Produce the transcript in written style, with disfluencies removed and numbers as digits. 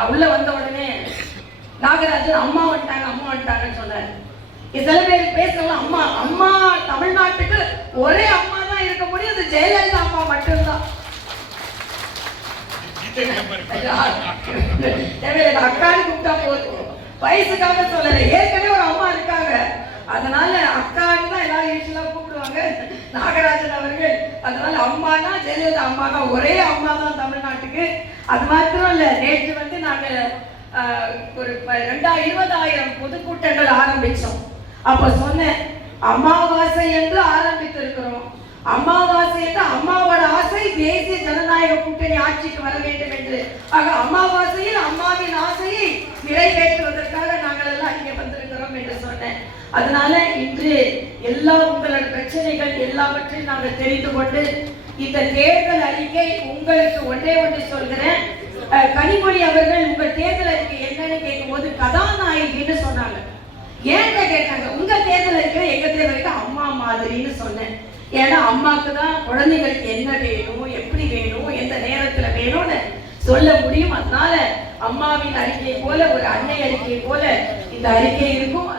நான் உள்ள வந்த உடனே நாகராஜன் அம்மா வந்துட்டாங்கன்னு சொன்னாரு. சில பேர் பேசலாம் அம்மா அம்மா தமிழ்நாட்டுக்கு ஒரே அம்மா தான் இருக்க முடியும், அது ஜெயலலிதா அம்மா மட்டும்தான். அக்கான்னு கூப்பிட்டா போதும், வயசுக்காக சொல்லல, ஏற்கனவே ஒரு அம்மா இருக்காங்க, அதனால அக்கான்னு தான் எல்லாரும் யூஸ்வலா கூப்பிடுவாங்க நாகராஜன் அவர்கள். அதனால அம்மானா ஜெயலலிதா அம்மா தான், ஒரே அம்மா தான் தமிழ்நாட்டுக்கு. அது மாத்திரம் இல்ல, நேற்று நாங்க ஒரு 20,000 பொதுக்கூட்டங்கள் ஆரம்பிச்சோம். அப்ப சொன்னேன், அமாவாசை என்று ஆரம்பித்திருக்கிறோம். அமாவாசை என்று அம்மாவோட ஆசை தேசிய ஜனநாயக கூட்டணி ஆட்சிக்கு வர வேண்டும் என்று. ஆக அமாவாசையில் அம்மாவின் ஆசையை நிறைவேற்றுவதற்காக நாங்கள் எல்லாம் இங்கே வந்திருக்கிறோம் என்று சொன்னேன். அதனால இன்று எல்லா உங்களோட பிரச்சனைகள் எல்லாவற்றையும் நாங்கள் தெரிந்து கொண்டு இந்த தேர்தல் அறிக்கை உங்களுக்கு ஒன்று சொல்கிறேன். கனிமொழி அவர்கள் உங்க தேர்தல் அறிக்கை என்னன்னு கேட்கும் போது கதாநாயகின்னு சொன்னாங்க. ஏன்னு கேட்டாங்க, உங்க தேர்தல் அறிக்கை எங்க தேர்தல் அறிக்கை அம்மா மாதிரின்னு சொன்னேன். ஏன்னா அம்மாவுக்கு தான் குழந்தைகளுக்கு என்ன வேணும், எப்படி வேணும், எந்த நேரத்துல வேணும்னு சொல்ல முடியும். அதனால அம்மாவின் அறிக்கை போல, ஒரு அன்னை அறிக்கை போல இந்த அறிக்கை இருக்கும்.